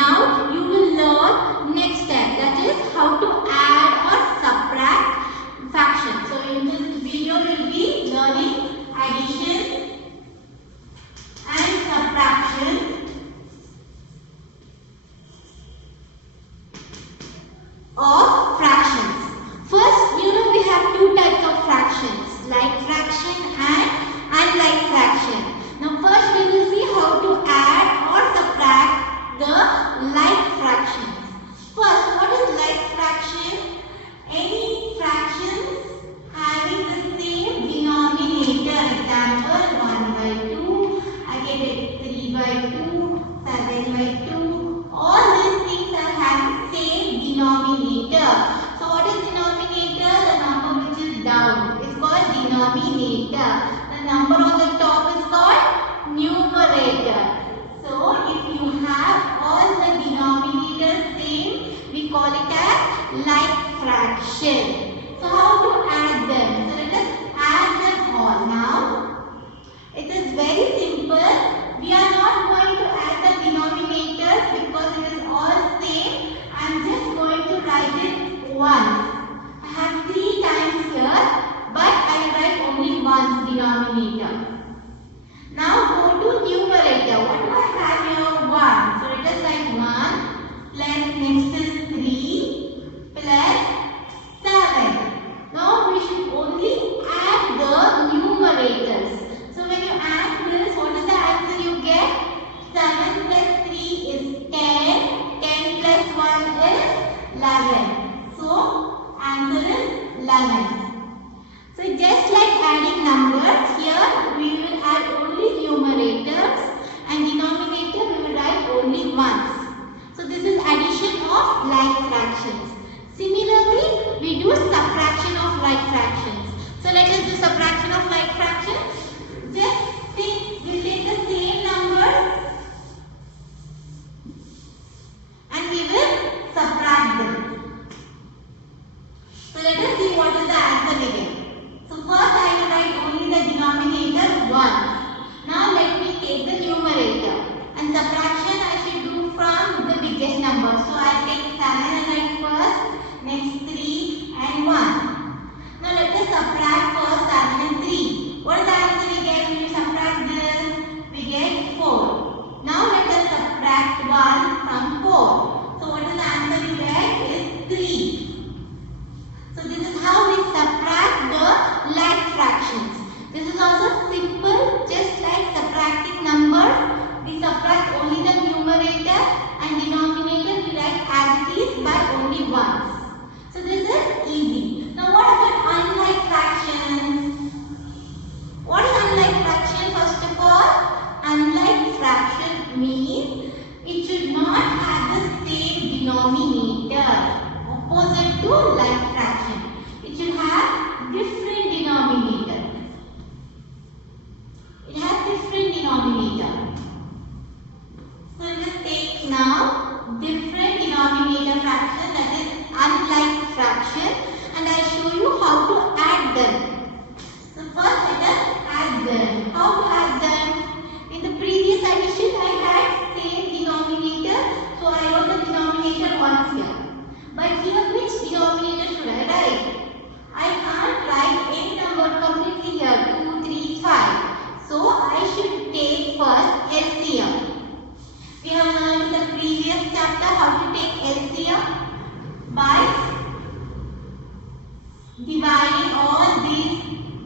Now you will learn next step, that is how to add or subtract fractions. So in this video we will be learning addition and subtraction of fractions. First, we have two types of fractions, like fraction and unlike fraction. Now first we will see how to add or subtract the like fractions. First, what is like fraction? Any fractions having the same denominator. Example, 1 by 2, I get it 3 by 2, 7 by 2. All these things are having same denominator. So what is denominator? The number which is down is called denominator. The number on the top is called numerator. So if you have all the denominators same, we call it as like fraction. So how to add them? So let us add them all. Now it is very simple. We are not going to add the denominators because it is all same. I am just going to write it once. I have 3 times here, but I will write only once denominator. Now go to numerator. What do I have here? 1. So let us write 1 plus next is 3 plus 7. Now we should only add the numerators. So when you add this, what is the answer you get? 7 plus 3 is 10. 10 plus 1 is 11. So answer is 11. So just like adding numbers, here we will add only numerators and denominator we will write only once. So this is addition of like fractions. Similarly, we do subtraction of like fractions. So let us do subtraction of like fractions. Just think, we take the same numbers and we will subtract them. So let us see what is the answer we get. So first I will write only the denominator 1. Now let me take the numerator. And subtraction I should do from the biggest number. So I take 7 and write first, next 3 and 1. Now let us subtract first 7 and 3. What is the answer we get when you subtract this? We get 4. Now let us subtract 1 from 4. So what is the answer we get is 3. So this is how we subtract the like fractions. This is also simple, just like subtracting numbers. We subtract only the numerator and denominator we write as it is but only once. So this is easy. Now what about unlike fractions? What is unlike fraction? First of all, unlike fraction means it should not have the same denominator. Opposite to like fraction. It should have different denominator. It has different denominator. So let us take now different denominator fraction, that is unlike fraction, and I show you how to add them. So first let us add them. How to add them? In the previous addition I had same denominator, so I wrote the denominator once here. But here which denominator should I write? I can't write any number completely here, 2, 3, 5. So I should take first LCM. We have learned in the previous chapter how to take LCM by dividing all these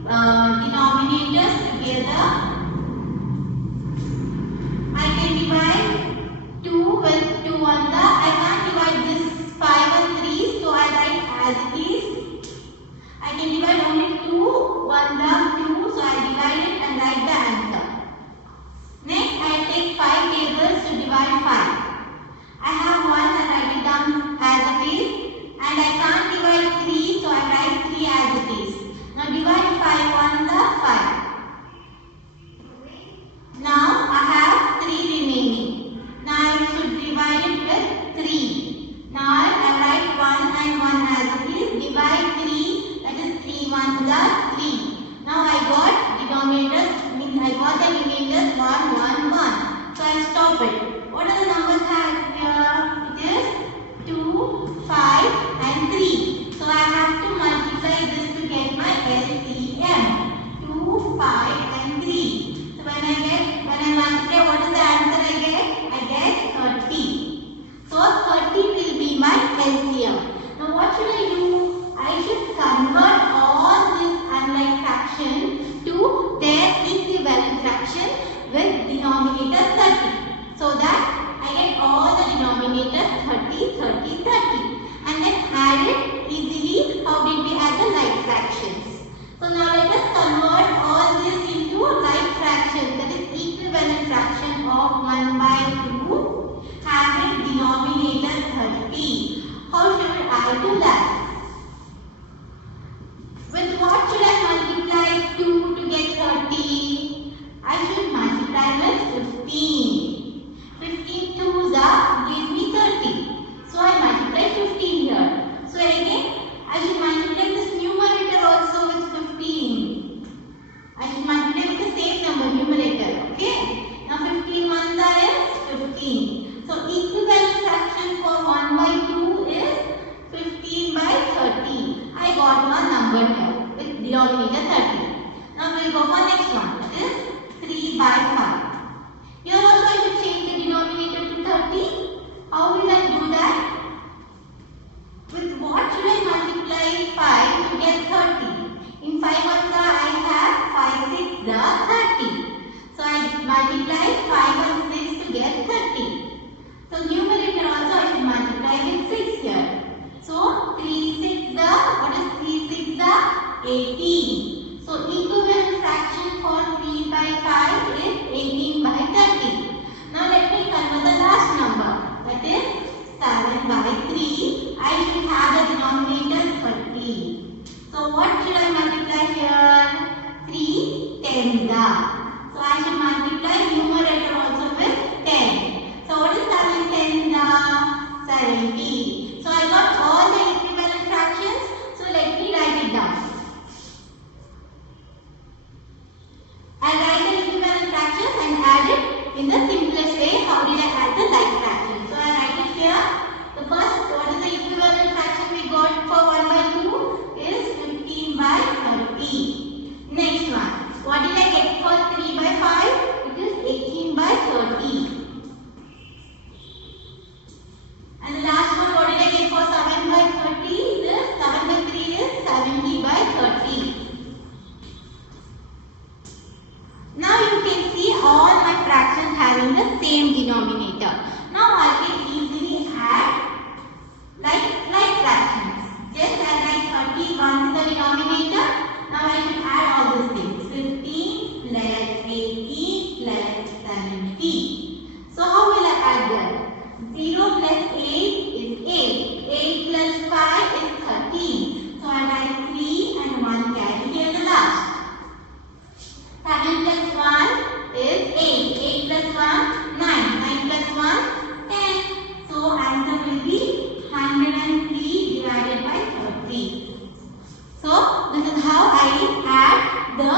denominators together. I can divide 2 with 2 on the, I can't divide this 5 and 3, so I write as it is. I can divide only 2, 1 the 2, so I divide it and write the answer. Next, I take 5 tables to divide 5. I have 1 and write it down as it is, and I can't divide 3, so I write 3 as it is. Now divide 5, 1 the 5. LCM. Now what should I do? I should convert all these unlike fraction to their equivalent fraction with denominator 30. So that I get all the denominators 30, 30, 30. And then add it easily. How did we add the like fractions? So now let us convert all this into like fractions, that is equivalent fraction of 1 by 2 having denominator 30. How should we add to that? With what should I multiply 2 to get 30? I should multiply with 15. 15 2s gives me 30. So I multiply 15 here. So again I should multiply this numerator also with 15. I should multiply with the same number numerator. Okay. Now 15 ones is 15. So equivalent fraction for 1 by 2 is 15 by 30. I got one number here with denominator 30. Now we will go for next one. That is 3 by 5. Here also I should change the denominator to 30. How will I do that? With what should I multiply 5 to get 30? In 5 ones I have 5 6 30. So I multiply 5 and 6 to get 30. So numerator also I should multiply with 6 here. So 3 6 what is 3 6 18. So equivalent fraction for 3 by 5 is 18 by 30. Now let me convert the last number, that is 7 by 3. I should have the denominator 30. So what should I multiply here? 3 10s. So I should multiply numerator also with 10. So what is 7 10s? 70. So I got all the equivalent fractions. So let me write it down. I write the equivalent fractions and add it in the simplest way. How did I add the like fraction? So I write it here. The first, what is the equivalent fraction we got for 1 by 2 is 15 by 30. Next one, what did I get for 3 by 5? It is 18 by 30. And the last one, what did I get for 7 by 30? This 7 by 3 is 70 by 30. Now you can see all my fractions having the same denominator. Now I can easily add like fractions. Just as like 30 comes in the denominator. Now I should add all these things. 15 plus 18 plus 70. So how will I add that? 0 plus 8 is 8. 8 plus 5 is 13. So I write 3 and 1 carry here the last. 7 plus 1 is 8. 8 plus 1, 9. 9 plus 1, 10. So answer will be 103 divided by 30. So this is how I add the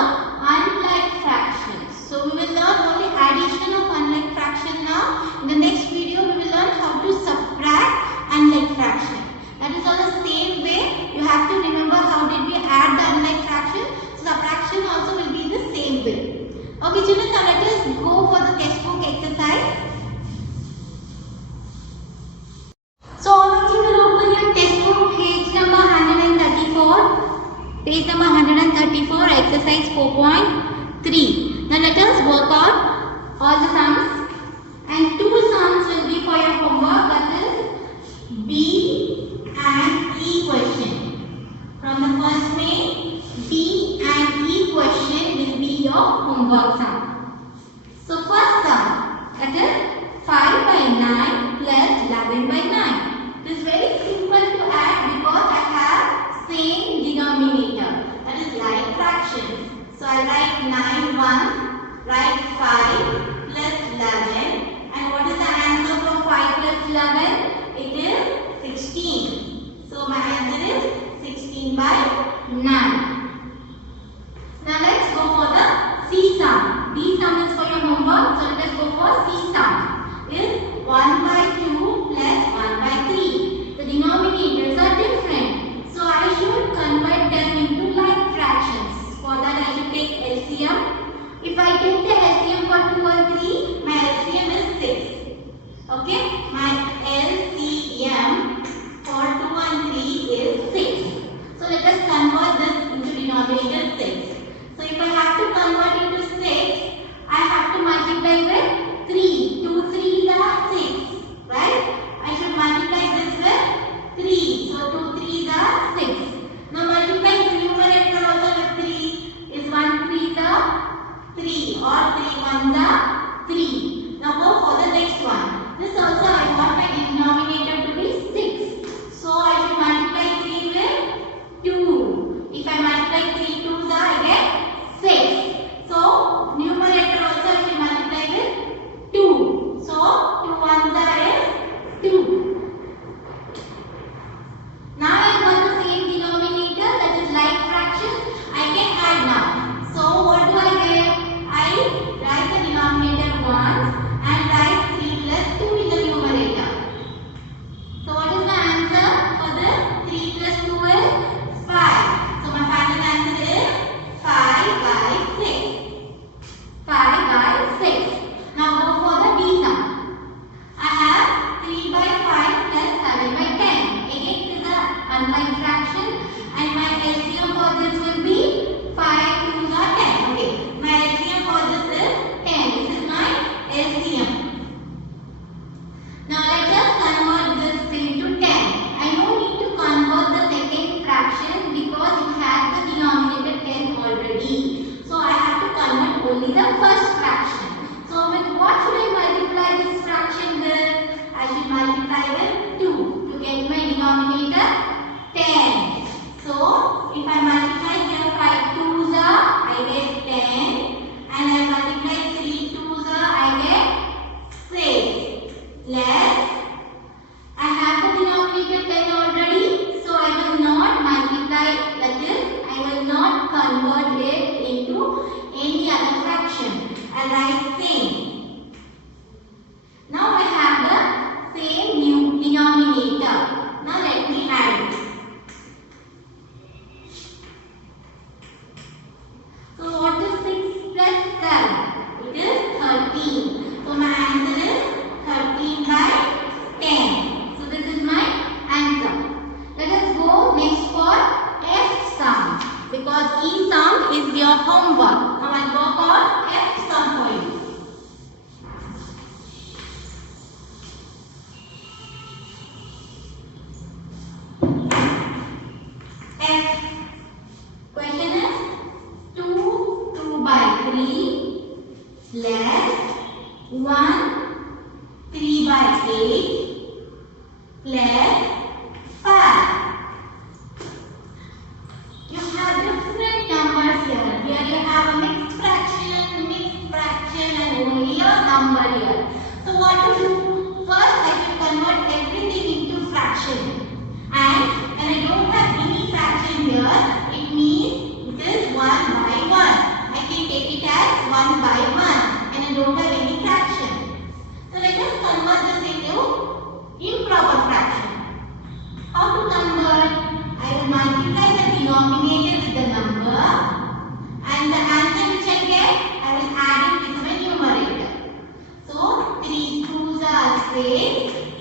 unlike fractions. So we will learn only addition of unlike fraction now. In the next video we will learn how to subtract unlike fraction. That is all the same way. You have to remember how did we add the unlike fraction. So subtraction also will be the same way. Okay children, now let us go for the textbook exercise. So all of you will open your textbook page number 134. Page number 134, exercise 4.3. Now let us work out all the sums. And two sums will be for your homework, that is B and E question. From the first main, B and E question will be your homework sum. So first sum, that is 5 by 9 plus 11 by 9. This is very simple to add because I have same denominator, that is like fraction. So I write 9 1, write 5 plus 11. And what is the answer for 5 plus 11? It is 16. So my answer is 16 by 9. Now let's go for the C sum. B sum is for your homework. So let us go for C sum. Is 1 by 2 plus 1 by 3. The denominators are different. So I should convert them into like fractions. For that I should take LCM. If I take the LCM for 2 and 3, my LCM is 6. Okay, my LCM for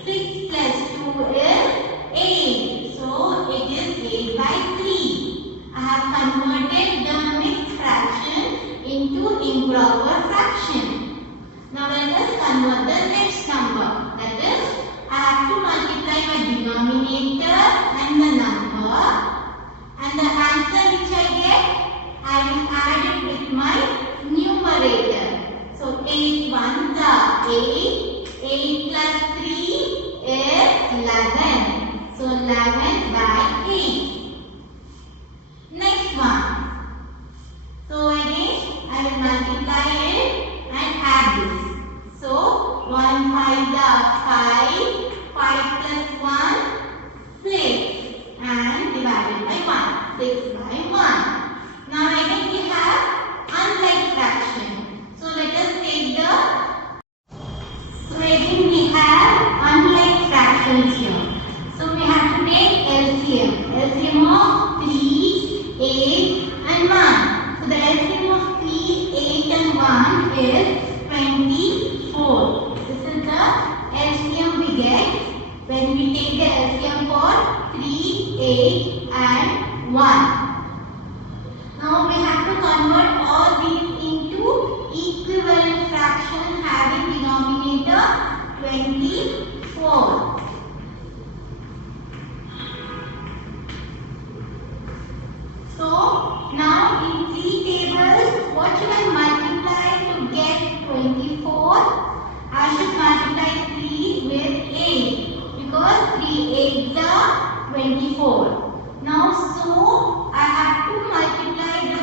6 plus 2 is 8. So it is 8 by 3. I have converted the mixed fraction into improper fraction. Now let us convert the next number. That is, I have to multiply my denominator and the number, and the answer which I get, I will add it with my numerator. So 8 ones are 8. 8 plus 3 is 11. So 11 by 8. Next one. So again, I will multiply it and add this. So 1 5 are 5. 5 plus 1, 6. And divided by 1. 6 by 1. Now again we have unlike fraction. So let us take the. So again we have unlike fractions here. So we have to take LCM. LCM of 3, 8 and 1. So the LCM of 3, 8 and 1 is 24. This is the LCM we get when we take the LCM for 3, 8 and 1. Now we have to convert all these into equivalent fraction having denominator 24. So now in 3 tables, what should I multiply to get 24? I should multiply 3 with 8 because 3 8s are 24. Now so I have to multiply the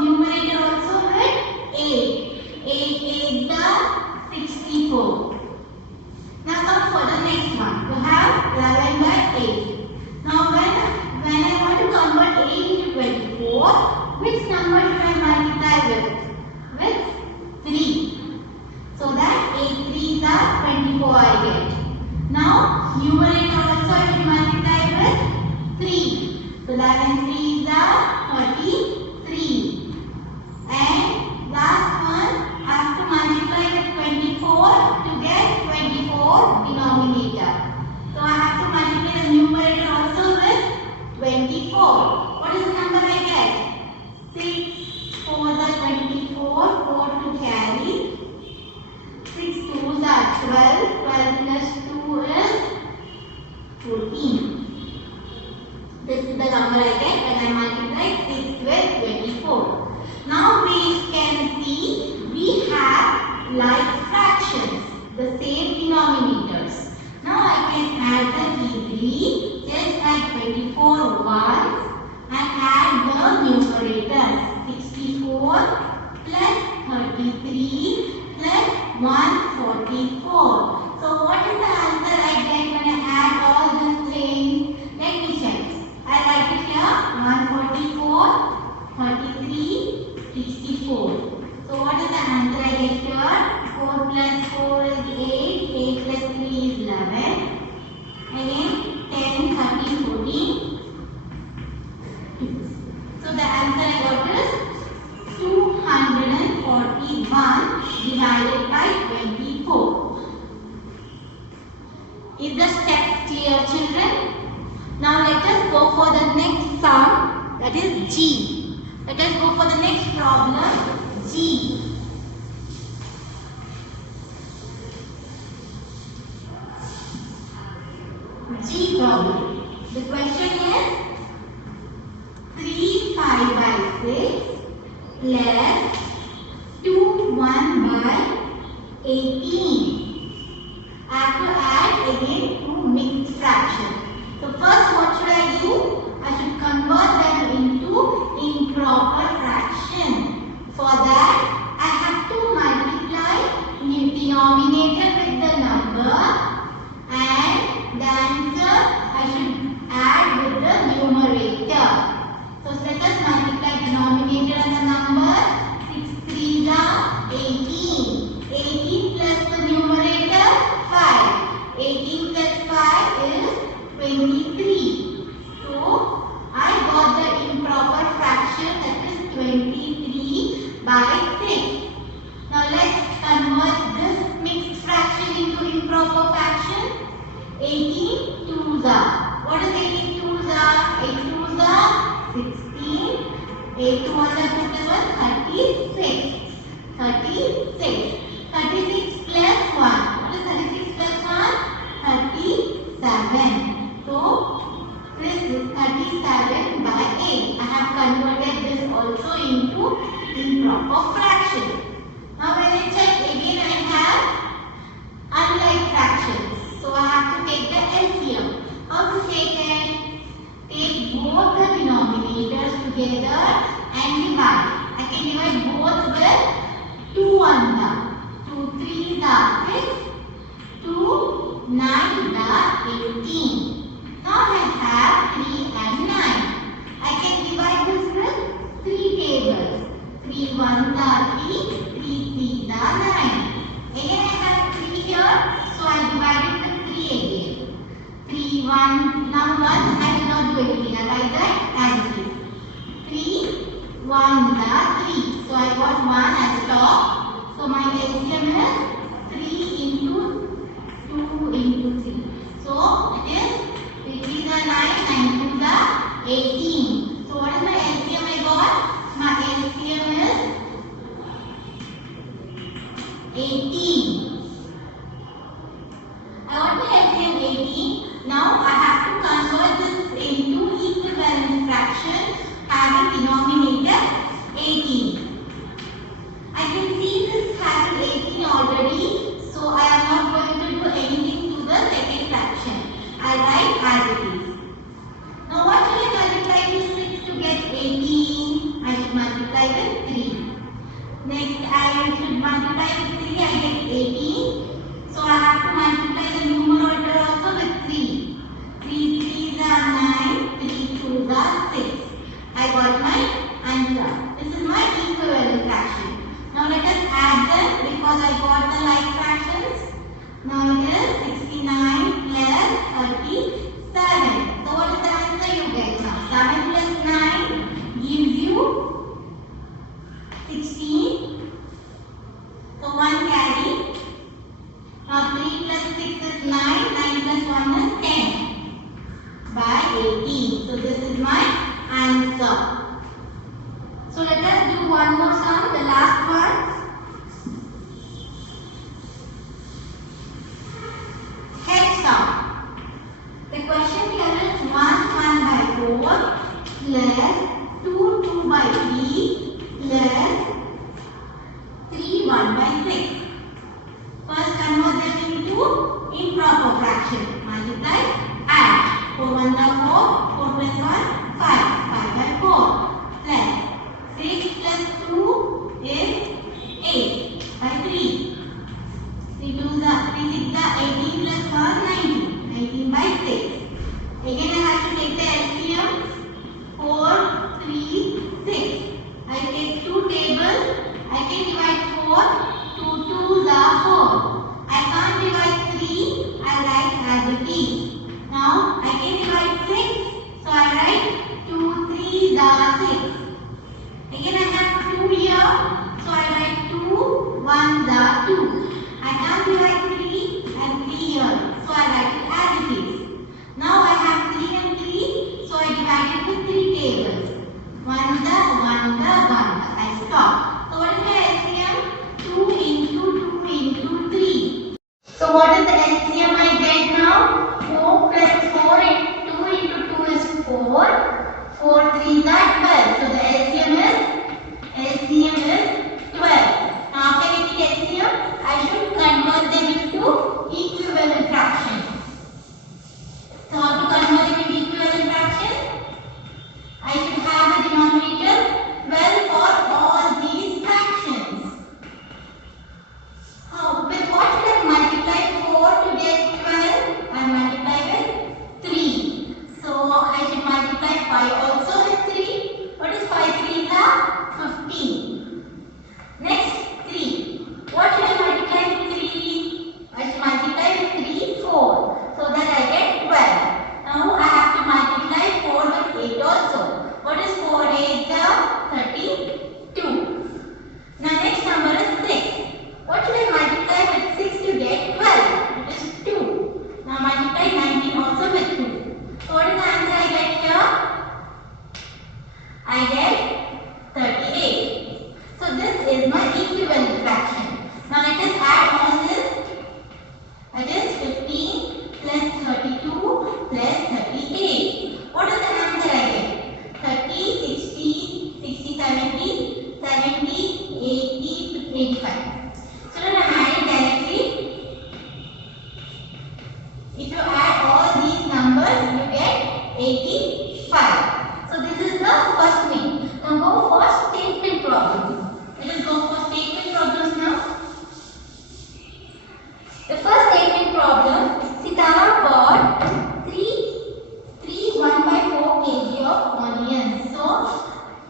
numerator also with 8. 8 8s are 64. Now come for the next one. We have 11 by 8. Now when I want to convert 8 into 24, which number should I multiply with? With 3. So that 8 3s are 24 I get. Now numerator also I should multiply with 3. So 11 3s are 33. And last one I have to multiply with 24 to get 24 denominator. So I have to multiply the numerator also with 24. What is the number I get? 6 4s are 24. 4 to carry. 6 2s are 12. 12 plus 2 is 14. This is the number I get when I multiply 6 with 24. Now we can see we have like fractions, the same denominators. Now I can add them easily. Just add 24 once and add the numerators. 64 plus 33 plus 144. So what is the answer I get when I add all these things? Let me check. I write it here 144, 33, 64. So what is the answer I get here? 4 plus 4 is 8, 8 plus 3 is 11. Again 10, 13, 14. So the answer I got is 241 divided by 24. Is the step clear, children? Now let us go for the next sum, that is G. Let us go for the next problem, G. G problem. The question is 3 5 by 6 plus 2 1 by 18. I have to add again two mixed fractions. So first what should I do? I should convert them into improper fraction. For that I have to multiply the denominator with the number and the answer I should add with the numerator. So let us multiply denominator and the number. 6 3s are 18. 18 plus the numerator 5. 18 plus 5 is 23. So I got the improper fraction, that is 23 by 6. Now let's convert this mixed fraction into improper fraction. 18 twos are. What is 18 twos are? 8 twos are 16. 8 to 1 are 36. 36. 36 plus 1. What is 36 plus 1? 37. So, this is 37 by 8. I have converted this also into improper fraction. Now when I check again, I have unlike fractions. So I have to take the LCM. How to take it? Take both the denominators together and divide. I can divide both with 2 ones are 2 3s are 6, 2 9s are 18. Now I have 3 and 9. I can divide this with 3 tables. 3 1s are 3, 3 3s are 9. Again I have 3 here, so I divide it with 3 again. 3 1, now 1 I will not do anything, I write that as it is. 3 1s are 3, so I got 1 as top. So my LCM is 3 into 2 into 3. So it is 3 3s are 9, 9 2s are 18. So what is my LCM I got? My LCM is 18. I got my LCM 18. Now I have to convert this into equivalent fraction having denominator 18. I can see this having 18 already, so I am not going to do anything to the second fraction. I write as it is. Now what should I multiply with 6 to get 18? I should multiply with 3. Next I should multiply with 3, I get 18. So I have to multiply the numerator also with 3. 3 3s are 9, 3 2s are 6. I got my answer. This is my equivalent fraction. Now let us add them because I got the like fractions. Now it is 69 plus 37. So what is the answer you get now? 7 plus 9 gives you 16. So 1 carry. Now 3 plus 6 is 9. 9 plus 1 is 10 by 18. So this is my answer. So let us do one more sum, the last one. Head sum. The question here is 1 by 4 plus 2 by 3 plus 3 by 6. First convert them into improper fraction. Multiply, add. 4 1s are 4, 4 plus 1, 5, 5 by 4 plus 6 plus 2 is 8 by 3. 3 2s are 3 6 are 18 plus 1 19. 19 by 6. Again I have to take the LCM. 4 3 6. I take 2 tables. I can divide 4. 2 2s are 4. I can't divide 3. I write as it is. Now I can divide 6. So I write 2 3s are 6. Again I have 2 here. So I write 2 1s are 2. I can't divide 3 and 3 here. So I plus 32 plus 38. What is the answer I get? 30, 60, 60, 70, 70, 80, 85. So now I am adding directly. If you add all these numbers, you get 85. So this is the first thing. Now go for statement problem. Let us go for statement problems now. The first statement problem, Sitara bought 3 1/4 kg of onions. So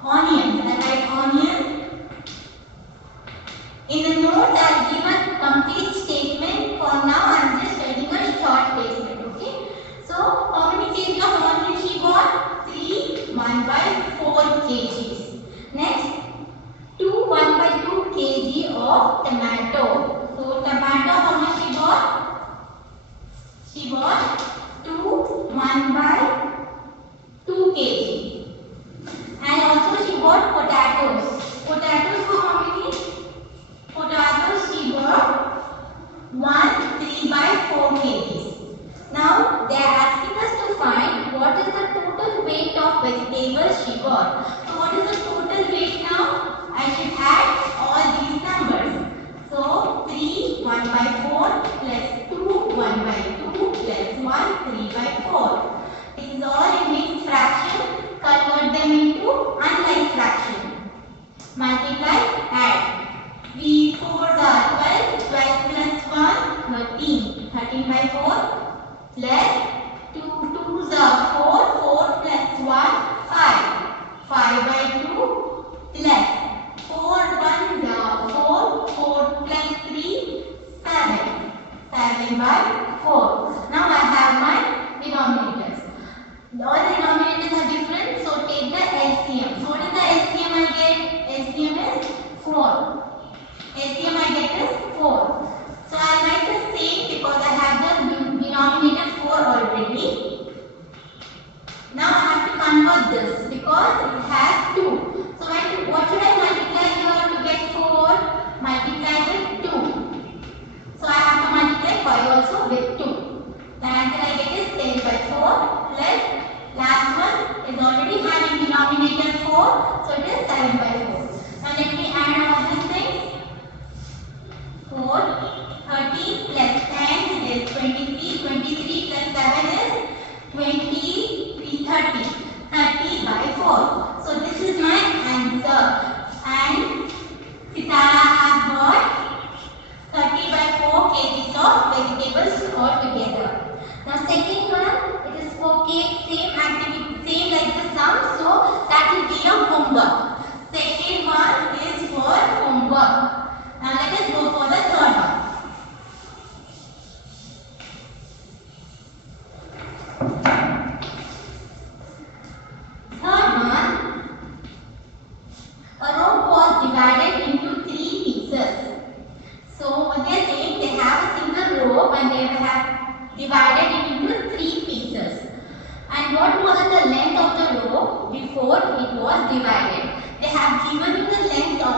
onions, I write onion. In the notes I have given complete statement. For now I am just writing a short statement. Okay. So how many kg of onions she bought? 3 1/4 kgs. Next 2 1/2 kg of tomato. So tomato how much she bought? She bought 2 1/2 kg. And also she bought potatoes. Potatoes for how many? Potatoes she bought 3/4 kgs. Now they are asking us to find what is the total weight of vegetables she bought. So what is the total weight now? I should add all these numbers. So 3 1/4 plus 2 1/2 plus 1 3/4. This is all in mixed fraction. Convert them into unlike fraction. Multiply, add. 3 4s are 12. 12 plus 1 13. 13/4 plus 2 2s are 4. 4 plus 1 5. 5/2 plus 4 1s are 4. 4 plus 3 7. 7/4. Now I have my denominators. All the denominators are different, so take the LCM. So what is the LCM I get? LCM is 4. LCM I get is 4. So I write the same because I have the denominator 4 already. Now I have to convert this because it has 2. So what should I multiply here to get 4? Multiply with 2. So I have to multiply 5 also with 2. The answer I get is 10/4 plus last one is already having denominator 4. So it is 7/4. Now let me add all these things. 4, 30 plus 10 is 23. 23 plus 7 is 30. 30/4. So this is my answer. And Sitara has bought 30/4 kgs of vegetables altogether. Now second one, it is for cake, same activity, same like the sum. So that will be your homework. Second one is for homework. Now let us go for the third one. Third one, a rope was divided into 3 pieces. So what they are saying, they have a single rope and they have divided it into 3 pieces. And what was the length of the rope before it was divided? They have given you the length of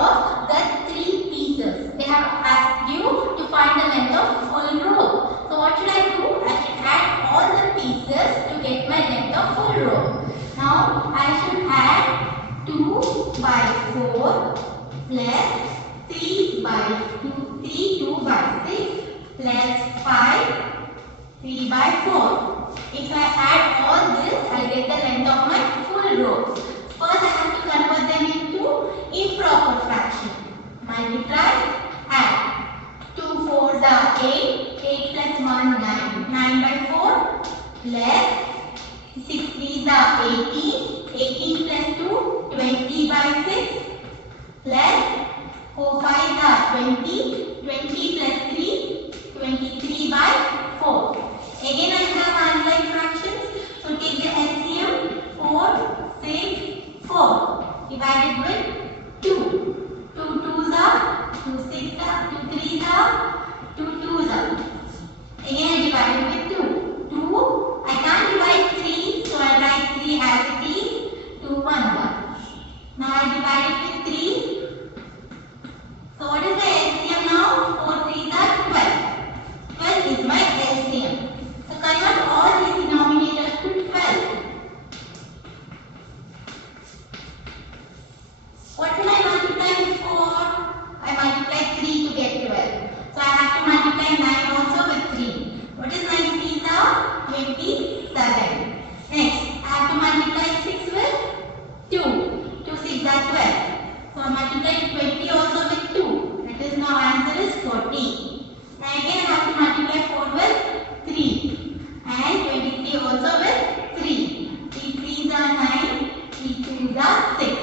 the 3 pieces. They have asked you to find the length of full rope. So what should I do? I should add all the pieces to get my length of full rope. Now I should add 2/4 plus 3/2 2/6 plus 5 3/4. If I add all this, I get the length of my full rope. First I have to convert them into improper fraction. Multiply, add. 2 4s are 8. 8 plus 1 9. 9/4 plus 6 3s are 18. 18 plus 2 20/6 plus 4 5s are 20. 20 plus 3 23/4. Again I have unlike fractions. So take the LCM 4 6 4 divided with 2. 2 2s are 2 6 are 2 3s are 2 2s are. Again I divided with 2. 2 I can't divide 3, so I write 3 as it is. 2 1 1. Now I divide it with 3. So what is the LCM now? 4 3s are 12. 12 is my LCM. So 27. Next, I have to multiply 6 with 2. 2 6 are 12. So I multiply 20 also with 2. That is now answer is 40. Now again I have to multiply 4 with 3. And 23 also with 3. 3 3s are 9. 3 2s are 6.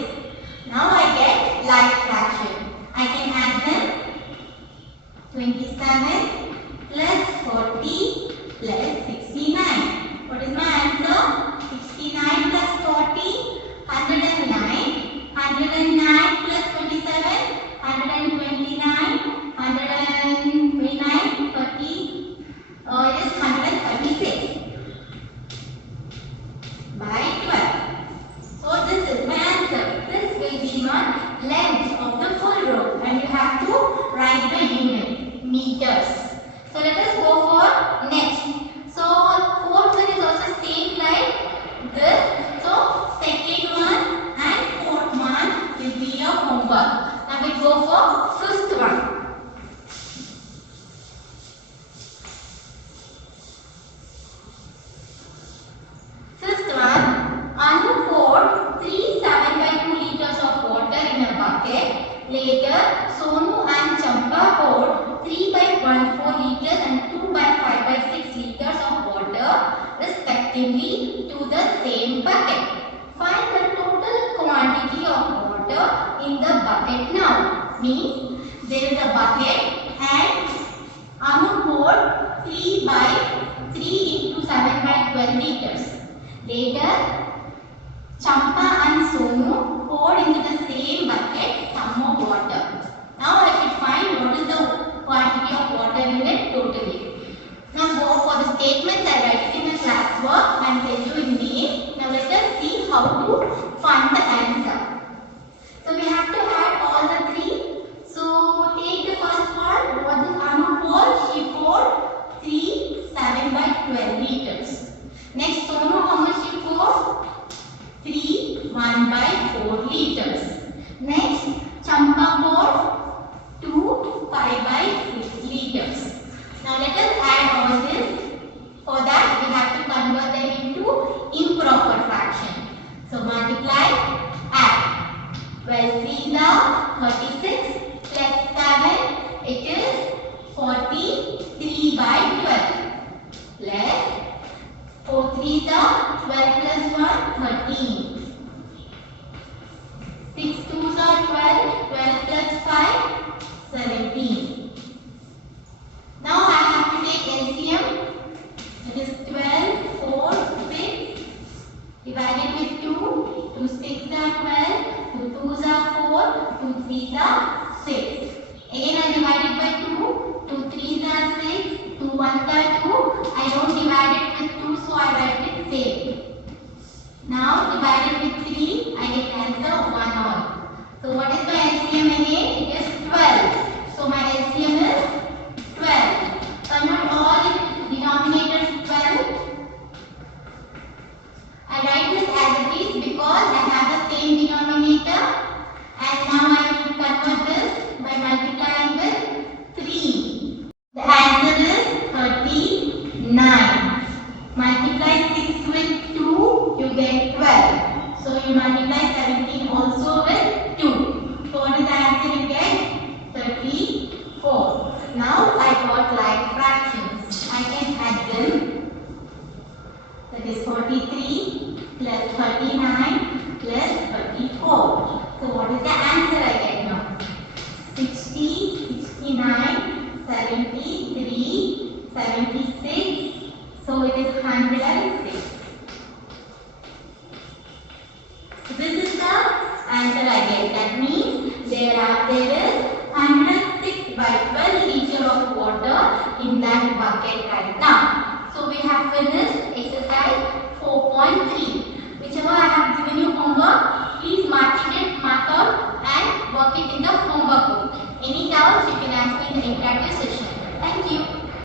Now I get like fraction. I can add them. 27 plus 40 plus 69. What is my answer? 69 plus 40, 109. 109 plus 27, 129. 129, 30. It is 136 by 12. So this is my answer. This will be your length of the full rope, and you have to write the unit, meters. So let us go for next. So fourth one is also same like this. So second one and fourth one will be your homework. Now we go for fifth one. Fifth one, Anu poured 3 7 by 2 liters of water in a bucket. Later, Sonu and Champa poured 3 by 1/4 liters and 2 by 5 by 6 liters of water respectively to the same bucket. Find the total quantity of water in the bucket now. Means there is a bucket and Anu poured 3 by 3 into 7 by 12 liters. Later, Champa and Sonu poured into the same bucket some more water. Now I should find what is the quantity of water in it totally. Now go for the statements. I write it in the classwork and tell you in name. Now let us see how to find the answer. So we have to add all the three. So take the first one. What is Anu poured? She poured 3 7 by 12 liters. Next, Sonu, how much she poured? 3 1 by 4 liters. Next, Champa poured 2 5 by 6 liters. Now let us add all this. For that we have to convert them into improper fraction. So multiply, add. 12 3s are 36 plus 7, it is 43 by 12 plus 4 3s are 12 plus 1 13. 6 2s are 12, 12 plus 5 17. Now I have to take LCM. It is 12, 4, 6 divided with 2. 2 6 are 12, 2 2s are 4, 2 3s are 6. Again I divide it by 2, 2 3s are 6, 2 1s are 2. I don't divide it with 2, so I write it same. Now divided with 3, I get answer 1 all. So what is my LCM again? It is 12. So my LCM is 12. Convert all denominators 12. I write this as it is because I have the same denominator. And now I will convert this by multiplying with 3. The answer is 39. Multiply 6 with 2, you get 12. So you multiply 17 also with 2. So what is the answer you get? 34. Now I got like fractions. I can add them. That is 43 plus 39 plus 34. So what is the answer I get now? 60, 69, 73, 76. So it is 106. So this is the answer I get. That means there is 106 by 12 liters of water in that bucket right now. So we have finished exercise 4.3. Whichever I have given you homework, please mark out and work it in the homework book. Any doubts you can ask me in the interactive session. Thank you.